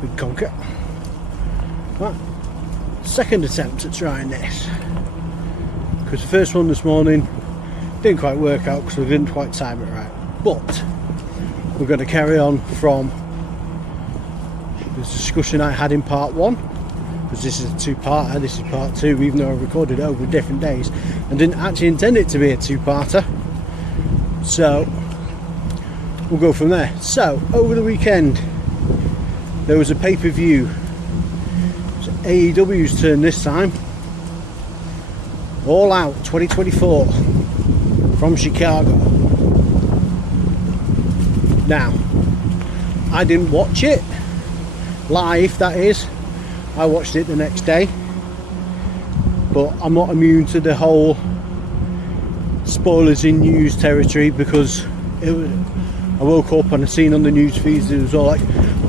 Big conker. Right, second attempt at trying this, because the first one this morning didn't quite work out because we didn't quite time it right. But we're going to carry on from the discussion I had in part one, because this is a two-parter. This is part two, even though I recorded it over different days and didn't actually intend it to be a two-parter. So we'll go from there. So over the weekend there was a pay-per-view. It's AEW's turn this time. All Out 2024 from Chicago. Now, I didn't watch it live, that is. I watched it the next day, but I'm not immune to the whole spoilers in news territory, because I woke up and I seen on the news feeds it was all like,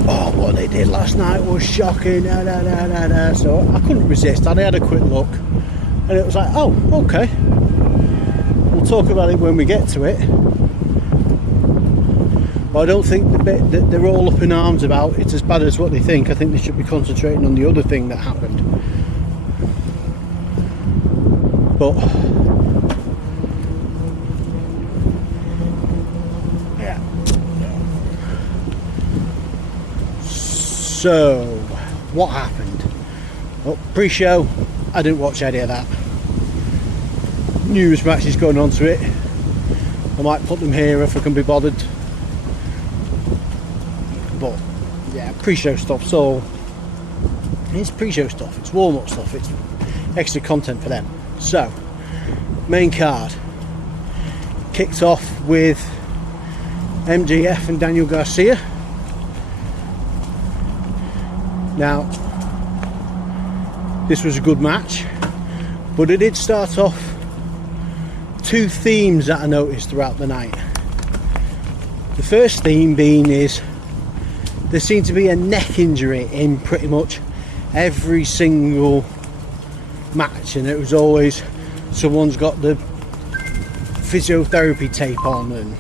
oh, what they did last night was shocking, so I couldn't resist. I had a quick look and it was like, oh, okay, we'll talk about it when we get to it. But I don't think the bit that they're all up in arms about it's as bad as what they think. I think they should be concentrating on the other thing that happened. But yeah. So what happened? Well, pre-show, I didn't watch any of that. News matches going on to it. I might put them here if I can be bothered. But yeah, pre-show stuff. So it's pre-show stuff, it's warm-up stuff, it's extra content for them. So main card kicked off with MJF and Daniel Garcia. Now this was a good match, but it did start off two themes that I noticed throughout the night. The first theme being is there seemed to be a neck injury in pretty much every single match, and it was always someone's got the physiotherapy tape on and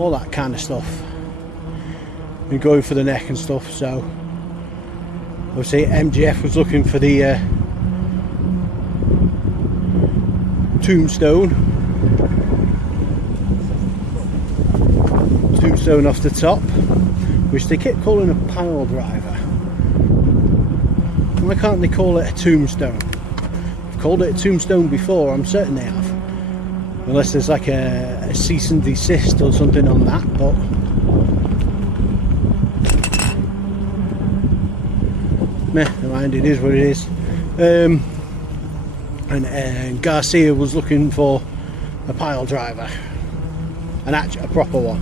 all that kind of stuff and going for the neck and stuff. So obviously MJF was looking for the tombstone off the top, which they kept calling a pile driver. Why can't they call it a tombstone? I've called it a tombstone before, I'm certain they have. Unless there's like a cease and desist or something on that, but never mind, it is what it is. And Garcia was looking for a pile driver, a proper one.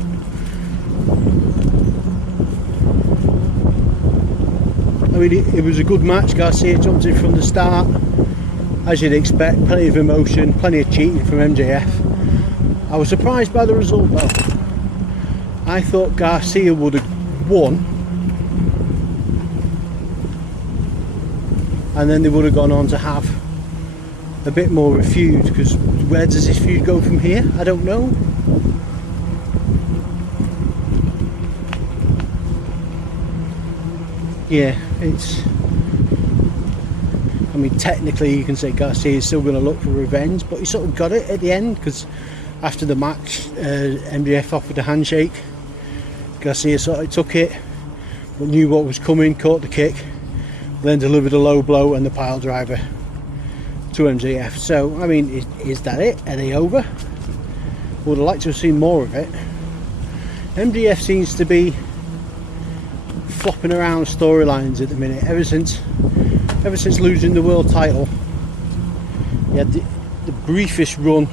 I mean, it was a good match. Garcia jumped in from the start, as you'd expect. Plenty of emotion, plenty of cheating from MJF. I was surprised by the result though. I thought Garcia would have won, and then they would have gone on to have a bit more of a feud, because where does this feud go from here? I don't know. Yeah, I mean, technically you can say Garcia is still going to look for revenge, but he sort of got it at the end, because after the match MJF offered a handshake. Garcia sort of took it, but knew what was coming, caught the kick, then delivered a low blow and the pile driver to MJF. So I mean, is that it? Are they over? Would have liked to have seen more of it. MJF seems to be flopping around storylines at the minute. Ever since losing the world title, he had the briefest run.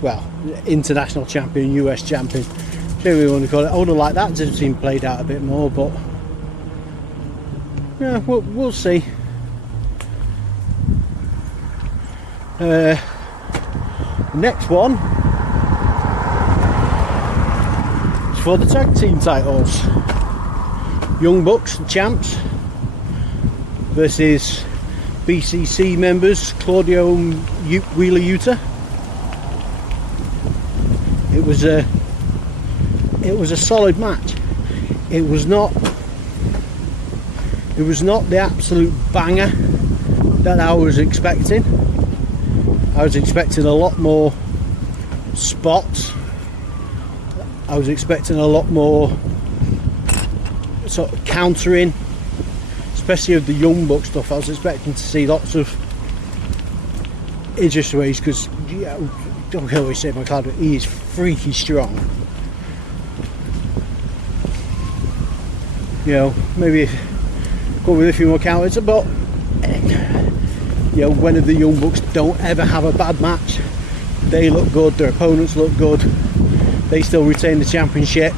Well, international champion, US champion, whatever you want to call it. I would have liked that to have seen played out a bit more, but yeah, we'll see. Next one is for the tag team titles. Young Bucks, the champs, versus BCC members Claudio and Wheeler Yuta. It was a solid match. It was not It was not the absolute banger that I was expecting. I was expecting a lot more spots. I was expecting a lot more sort of countering, especially of the Young Buck stuff. I was expecting to see lots of Idris ways, because don't always say my card, but he is freaky strong. You know, maybe go with a few more counters, but you know, when the Young Bucks don't ever have a bad match. They look good, their opponents look good, they still retain the championship.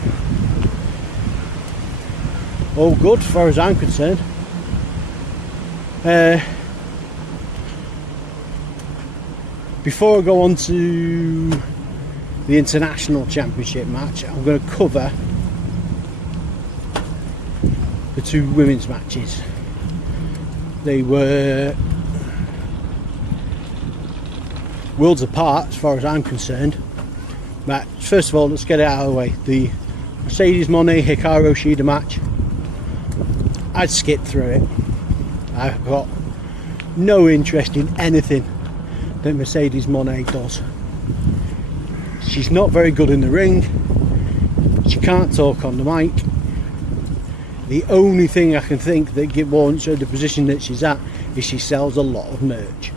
All good as far as I'm concerned. Before I go on to the international championship match, I'm going to cover the two women's matches. They were worlds apart as far as I'm concerned. But first of all, let's get it out of the way. The Mercedes Moné Hikaru Shida match, I'd skip through it. I've got no interest in anything that Mercedes Moné does. She's not very good in the ring. She can't talk on the mic. The only thing I can think that warrants her the position that she's at is she sells a lot of merch.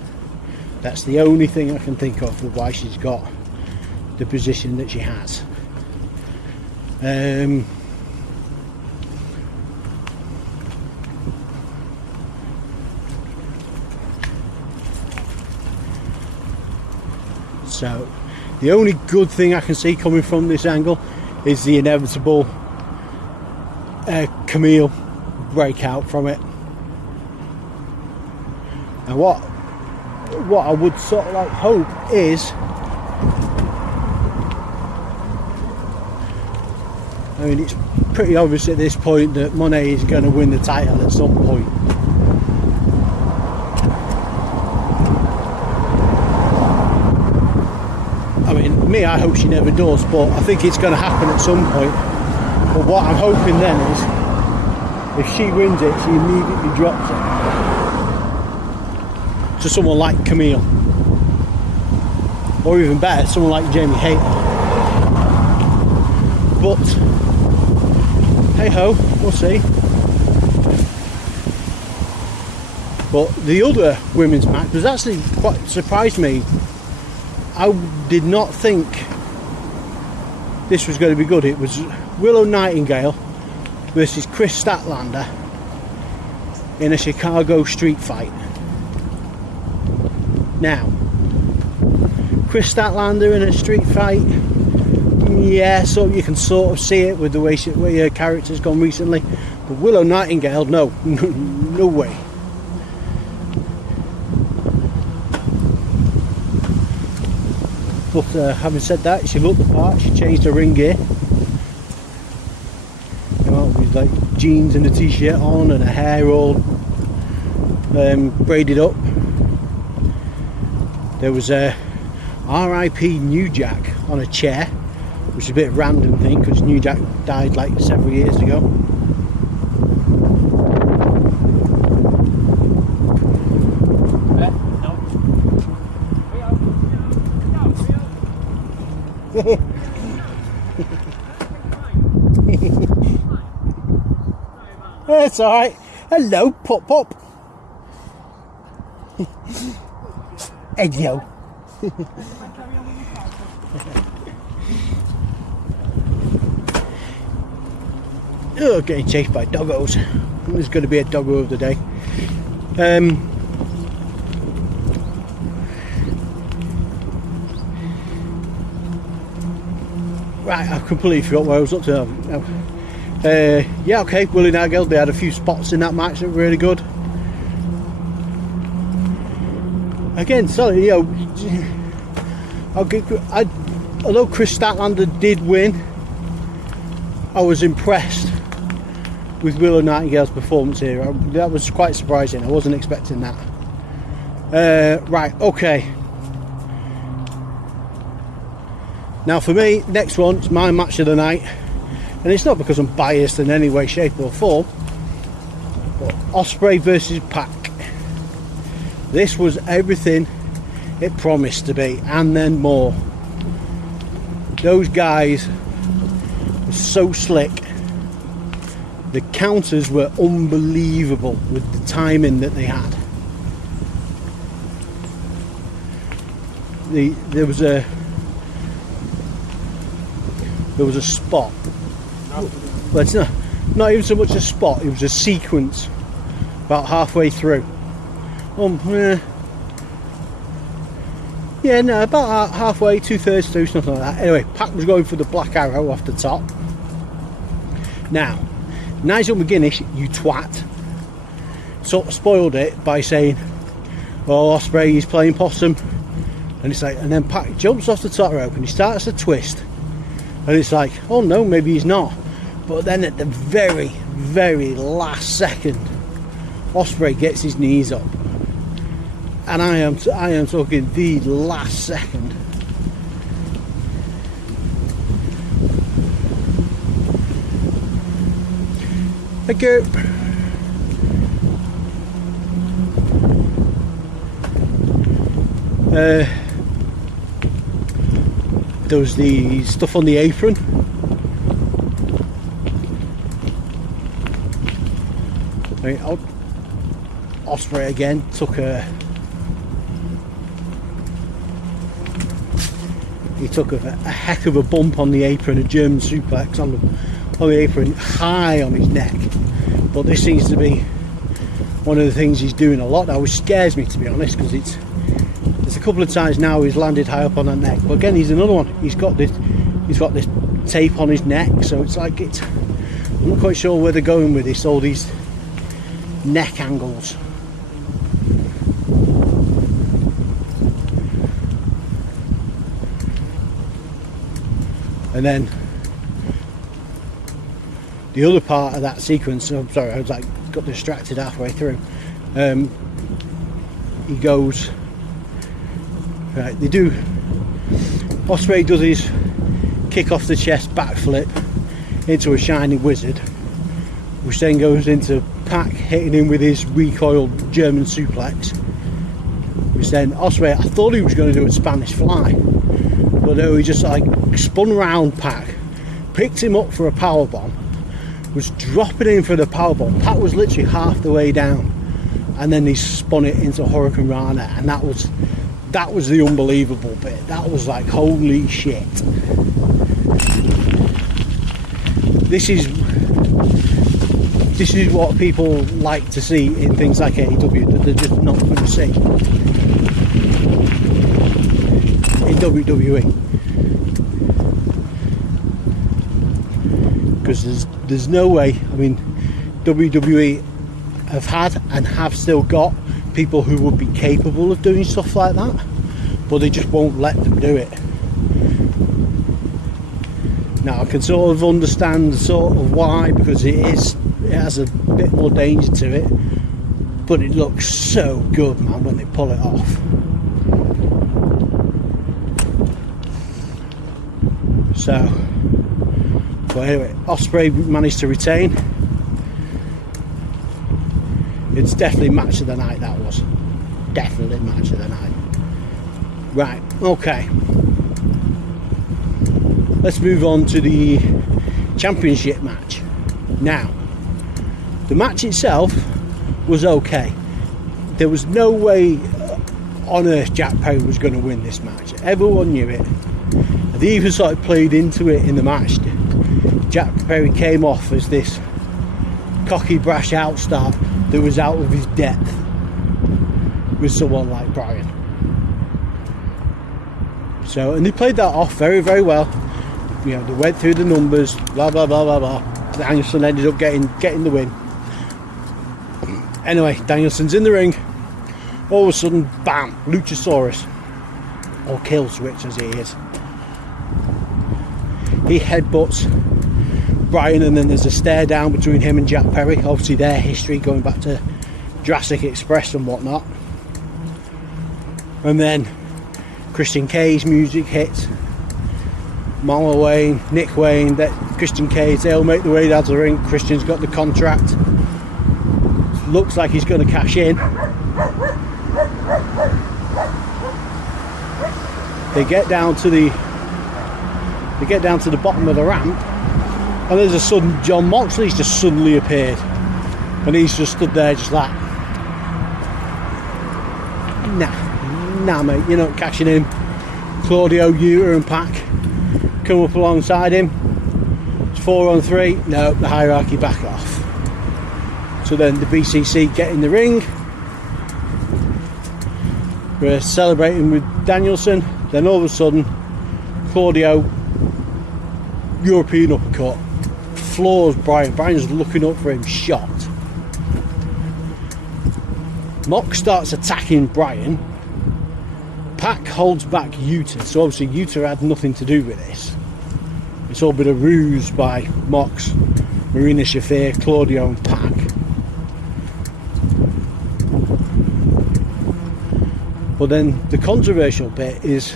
That's the only thing I can think of why she's got the position that she has. So the only good thing I can see coming from this angle is the inevitable Camille breakout from it. And what I would sort of like hope is, I mean, it's pretty obvious at this point that Moné is going to win the title at some point. I mean, I hope she never does, but I think it's going to happen at some point. But what I'm hoping then is, if she wins it, she immediately drops it to someone like Camille, or even better, someone like Jamie Hayter. But hey ho, we'll see. But the other women's match was actually quite surprised me. I did not think this was going to be good. It was Willow Nightingale versus Chris Statlander in a Chicago street fight. Now, Chris Statlander in a street fight, yeah, so you can sort of see it with the way her character's gone recently. But Willow Nightingale, no, no way. But having said that, she looked the part. She changed her ring gear. You know, with like jeans and a t-shirt on and her hair all braided up. There was a R.I.P. New Jack on a chair, which is a bit of a random thing because New Jack died like several years ago. That's alright. Hello, Pop Pop. Hello. Oh, getting chased by doggos. There's going to be a doggo of the day. Right, I completely forgot where I was up to now. Yeah, okay, Willie Nightingale, they had a few spots in that match that were really good. Again, sorry, you know, although Chris Statlander did win, I was impressed with Willow Nightingale's performance here. That was quite surprising. I wasn't expecting that. Right, okay. Now for me, next one is my match of the night, and it's not because I'm biased in any way, shape or form. But Ospreay versus Pac. This was everything it promised to be, and then more. Those guys were so slick. The counters were unbelievable with the timing that they had. There was a spot. But it's not even so much a spot, it was a sequence about halfway through. Yeah, no, about halfway, 2/3 through, something like that. Anyway, Pac was going for the black arrow off the top. Now, Nigel McGuinness, you twat, sort of spoiled it by saying, "Oh, Ospreay is playing possum," and it's like, and then Pac jumps off the top rope and he starts to twist, and it's like, oh no, maybe he's not. But then at the very, very last second, Ospreay gets his knees up, and I am talking the last second. Thank you. There was the stuff on the apron. Ospreay again took a heck of a bump on the apron, a German suplex on the apron, high on his neck. But this seems to be one of the things he's doing a lot now, which scares me, to be honest, because there's a couple of times now he's landed high up on that neck. But again, he's another one. He's got this tape on his neck, so it's like I'm not quite sure where they're going with this. All these neck angles. And then the other part of that sequence, I'm sorry, I was like got distracted halfway through. He goes right. Ospreay does his kick off the chest backflip into a shining wizard, which then goes into Pac hitting him with his recoiled German suplex. Which then Ospreay, I thought he was going to do a Spanish fly, but no, he just like spun around Pac, picked him up for a powerbomb, was dropping in for the powerbomb. Pac was literally half the way down, and then he spun it into Hurricane Rana, and that was the unbelievable bit. That was like, holy shit. This is what people like to see in things like AEW that they're just not going to see in WWE. Because there's no way. I mean, WWE have had and have still got people who would be capable of doing stuff like that, but they just won't let them do it. Now I can sort of understand sort of why, because it has a bit more danger to it, but it looks so good, man, when they pull it off. So, but anyway, Ospreay managed to retain. It's definitely match of the night, that was. Definitely match of the night. Right, okay. Let's move on to the championship match. Now, the match itself was okay. There was no way on earth Jack Perry was going to win this match. Everyone knew it. They even sort of played into it in the match. Jack Perry came off as this cocky, brash outstart that was out of his depth with someone like Bryan. So, and they played that off very, very well. You know, they went through the numbers, blah blah blah blah blah. Danielson ended up getting the win. Anyway, Danielson's in the ring. All of a sudden, bam! Luchasaurus, or Kill Switch as he is. He headbutts Bryan, and then there's a stare down between him and Jack Perry. Obviously, their history going back to Jurassic Express and whatnot. And then Christian Cage music hits. Marlon Wayne, Nick Wayne, Christian Cage, they all make the way down to the ring. Christian's got the contract. looks like he's going to cash in. They get down to the bottom of the ramp, and there's a sudden John Moxley's just suddenly appeared, and he's just stood there just like, nah mate, you're not cashing in. Claudio, Yuta and Pac come up alongside him. It's 4-on-3. No, the hierarchy back off. So then the BCC get in the ring. We're celebrating with Danielson. Then all of a sudden, Claudio, European uppercut, floors Bryan. Bryan's looking up for him, shot. Mox starts attacking Bryan. Pac holds back Yuta, so obviously Yuta had nothing to do with this. It's all been a ruse by Mox, Marina Shafir, Claudio and Pac. But then the controversial bit is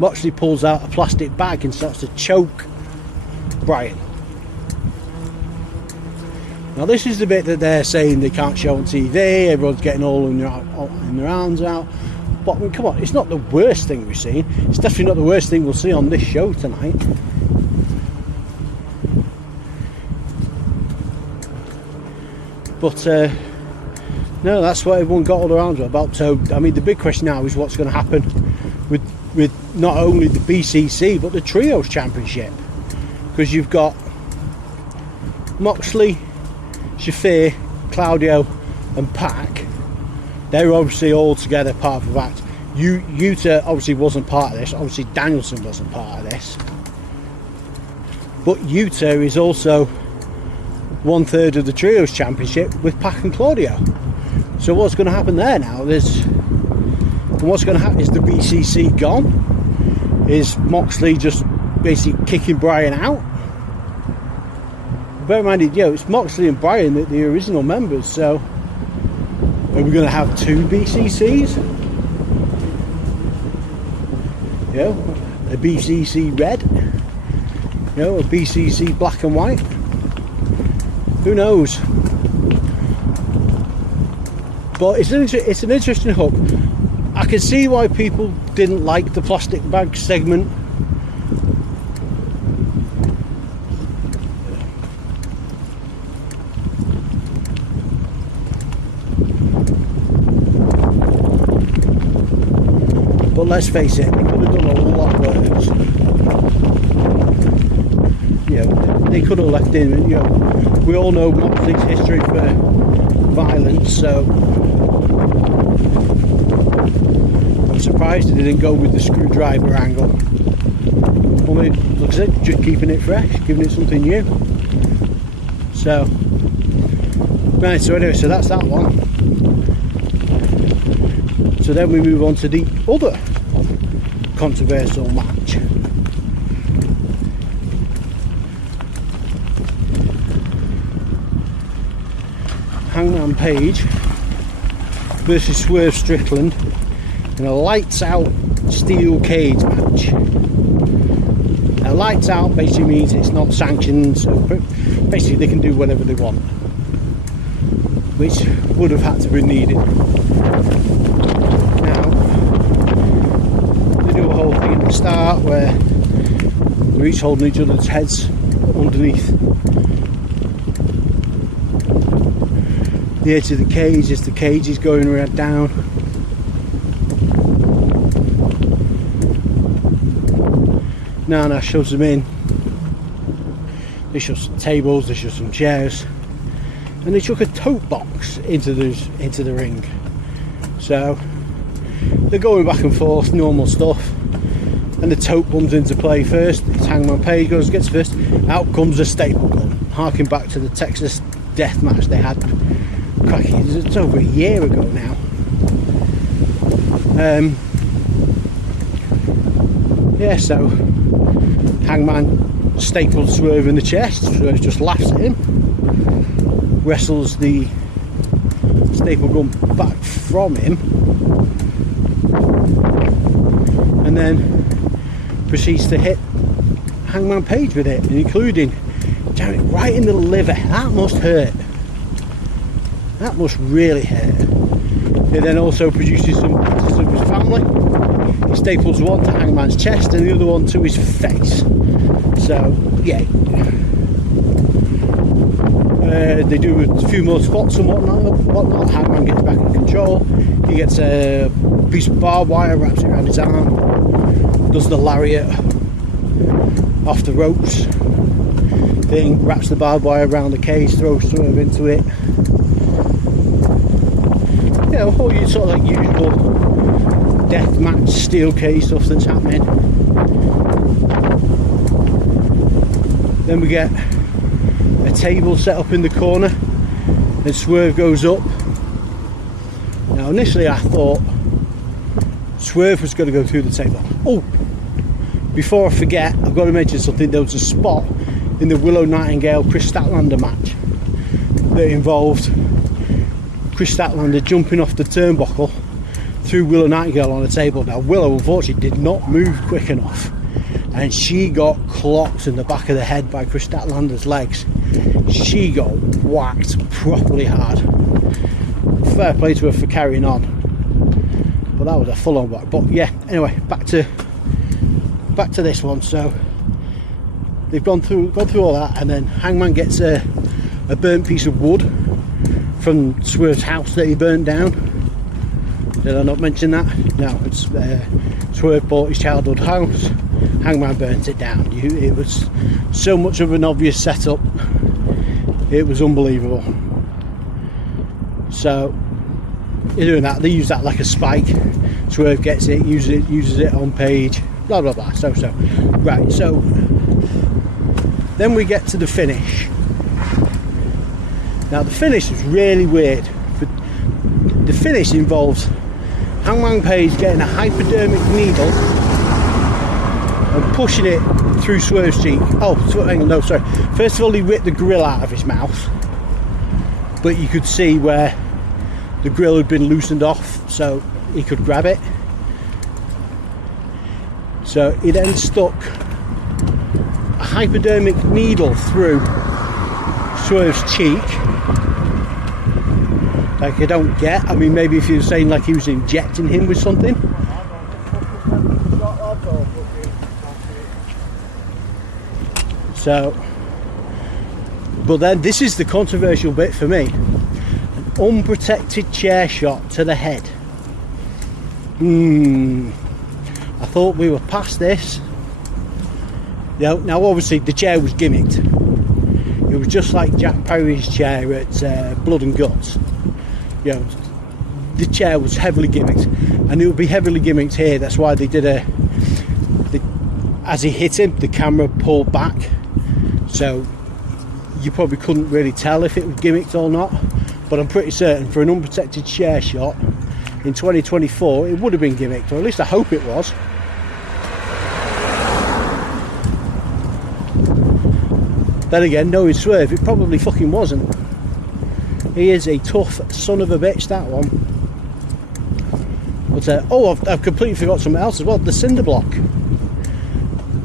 Moxley pulls out a plastic bag and starts to choke Bryan. Now this is the bit that they're saying they can't show on TV, everyone's getting all in their arms out. But I mean, come on, it's not the worst thing we've seen. It's definitely not the worst thing we'll see on this show tonight. But no, that's what everyone got all their arms about. So I mean, the big question now is what's going to happen with not only the BCC but the Trios Championship, because you've got Moxley, Shafir, Claudio and Pac. They're obviously all together part of the match. Yuta obviously wasn't part of this. Obviously Danielson wasn't part of this. But Yuta is also 1/3 of the Trios Championship with Pac and Claudio. So what's going to happen there now? What's going to happen? Is the BCC gone? Is Moxley just basically kicking Bryan out? Bear in mind, it's Moxley and Bryan, the original members, so are we going to have two BCCs? A BCC red? A BCC black and white? Who knows? But it's an interesting hook. I can see why people didn't like the plastic bag segment. But let's face it, they could have done a lot worse. They could have left in, we all know Moxley's history for violence, so I'm surprised they didn't go with the screwdriver angle. I mean, look at it, just keeping it fresh, giving it something new. So, right, so anyway, so that's that one. So then we move on to the other controversial match. Hangman Page versus Swerve Strickland in a lights out steel cage match. Now lights out basically means it's not sanctioned, so basically they can do whatever they want, which would have had to be needed. Now they do a whole thing at the start where they're each holding each other's heads underneath the edge of the cage as the cage is going right down. Nana shoves them in. They shove some tables, they shove some chairs, and they chuck a tote box into the ring. So they're going back and forth, normal stuff, and the tote comes into play first. It's Hangman Page gets first. Out comes a staple gun, harking back to the Texas death match they had. Cracky, it's over a year ago now. So Hangman stapled Swerve in the chest. Swerve just laughs at him, wrestles the staple gun back from him, and then proceeds to hit Hangman Page with it, including jamming it right in the liver. That must hurt. That must really hurt. It then also produces some pictures of his family. He staples one to Hangman's chest and the other one to his face. So, yeah. They do a few more squats and whatnot. Hangman gets back in control. He gets a piece of barbed wire, wraps it around his arm, does the lariat off the ropes thing, wraps the barbed wire around the cage, throws Swerve into it. You know, all your sort of like usual deathmatch steel cage stuff that's happening. Then we get a table set up in the corner and Swerve goes up. Now initially I thought Swerve was going to go through the table. Oh, before I forget, I've got to mention something. There was a spot in the Willow Nightingale Chris Statlander match that involved Chris Statlander jumping off the turnbuckle through Willow Nightingale on a table. Now Willow unfortunately did not move quick enough and she got clocked in the back of the head by Chris Statlander's legs. She got whacked properly hard. Fair play to her for carrying on, but that was a full-on whack. But yeah, anyway, back to this one. So they've gone through all that, and then Hangman gets a burnt piece of wood from Swerve's house that he burnt down. Did I not mention that? No, it's Swerve bought his childhood house. Hangman burnt it down. It was so much of an obvious setup. It was unbelievable. So you're doing that. They use that like a spike. Swerve gets it, uses it on Page. Blah blah blah. So right. So then we get to the finish. Now the finish is really weird. The finish involves Hangman Page getting a hypodermic needle and pushing it through Swerve's cheek. Oh, hang on, no, sorry. First of all, he ripped the grill out of his mouth, but you could see where the grill had been loosened off, so he could grab it. So he then stuck a hypodermic needle through Swerve's cheek. Like I don't get. I mean, maybe if you were saying like he was injecting him with something. So, but then this is the controversial bit for me. An unprotected chair shot to the head. I thought we were past this. Now obviously the chair was gimmicked. It was just like Jack Perry's chair at Blood and Guts. You know, the chair was heavily gimmicked, and it would be heavily gimmicked here. That's why they did as he hit him, the camera pulled back, so you probably couldn't really tell if it was gimmicked or not. But I'm pretty certain for an unprotected chair shot in 2024, it would have been gimmicked, or at least I hope it was. Then again, knowing Swerve, it probably fucking wasn't. He is a tough son of a bitch, that one. But I've completely forgot something else as well. The cinder block.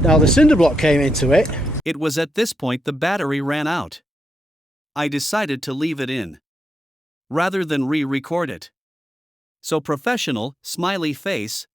Now the cinder block came into it. It was at this point the battery ran out. I decided to leave it in, rather than re-record it. So professional, smiley face,